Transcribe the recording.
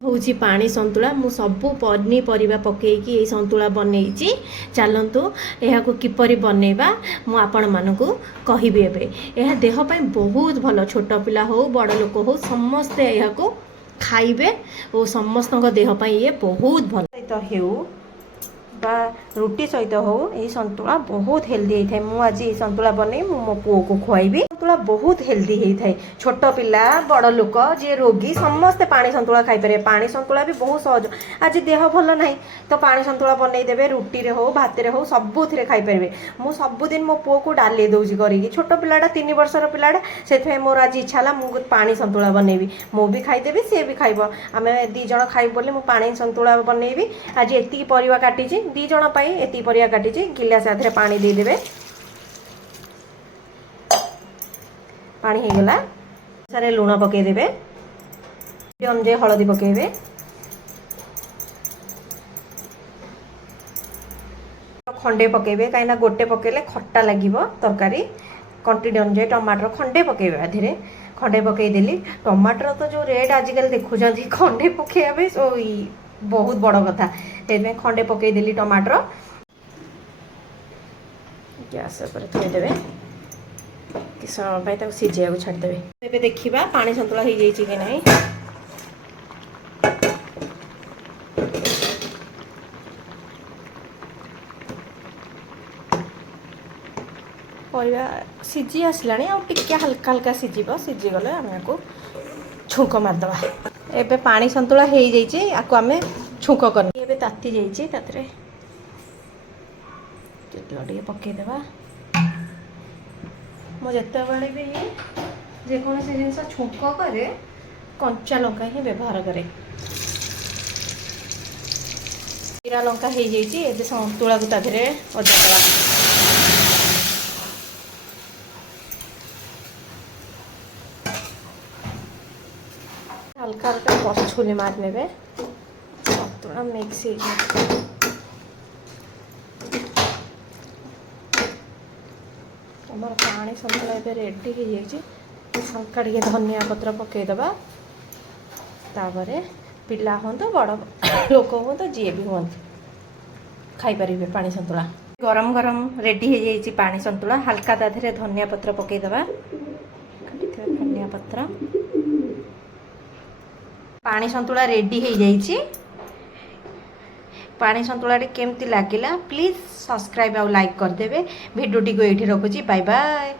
हूँ पानी संतुला मु सबू पनीपरिया पकईकि ये संतुला बनई चलतु यह किपर बनइबा मु आपण मानक कहबी एबे यह देह ପାଇଁ बहुत भल छोट पिला हो बड़ लोक हो समस्ते यह खाइबे और समस्त देह ପାଇଁ ये बहुत भल सहित हेउ बा रुटी सहित हो ये संतुला बहुत हेल्दी होता है। मु आज ये संतुला बनई मो पुओ को खुआइबी। संतुला बहुत हेल्दी होता है। छोट पिला बड़ लोक जे रोगी समस्ते पानी संतुला खाई पारे। पानी संतुला भी बहुत सहज। आज देह भल ना तो पानी संतुला बनई देबे रुटी रे हो भात रे हो सबुथिरे खाई पारे। मु सबुदिन मो पुओ को डाली दउजी करी छोट पिलाटा 3 वर्षर पिलाटा से मोर आज इच्छा ला मु पानी संतुला बनईबी मु भी खाईदेबी सी भी खाइब आमे 2 जण खाइब बोले मु पानी संतुला बनईबी। आज एति परिवा काटी 2 जण पाई एति परिवा काटी गिलास आधे पानी दे देबे पानी हो गला सारे लुण पकई देबे अनुजे हलदी पकेबे खंडे पकेबे कहीं गोटे पकेले खट्टा लगिबो तरकारी क्वांटिटी अनुजे टमाटर खंडे पकेबे आधीरे खंडे पकई देली। टमाटर तो जो रेट आजिकल देखुछंती खंडे पकेबे बहुत बड़ कथा से खंडे पकई देली टमाटर गैस पर थोड़ी देबे कि समय तक सीझा को छाड़देवे। एबे देखिबा पानी संतुला हो जाइए कि नहीं। परिवा सीझी आसलानी आ टिके हल्का हल्का सीझिबो सीझी गले आम को छुंक मारदबा। एबे पानी संतुला हो जाइए आको आम छुंक करनी। एबे ताती जाइए तातरे टे पकईदेवा मो जिते बड़े भी जेकोसी जिनस छुंक करे कंचा लंका ही व्यवहार करे। जीरा लंका हो जाइए संतुला को ताधे अजादवा हल्का हल्का पछुली मार ने संतुला मिक्स हो हमार पानी संतुला ए रेडी हो जाइए। शंका टे धनिया पत्र पकईदबा तापरे पिला हूँ तो बड़ लोक हूँ तो जी भी हूँ खाईपर पानी संतुला गरम गरम रेडी हो जाइए। पानी संतुला हल्का ताधे धनिया पत्र पकईदबा धनिया पत्र पानी संतुला रेडी हो जाइए। पानी संतुला केमती लगिला प्लीज सब्सक्राइब और लाइक करदेवे। भिडियो टी को ये रखुची बाय बाय।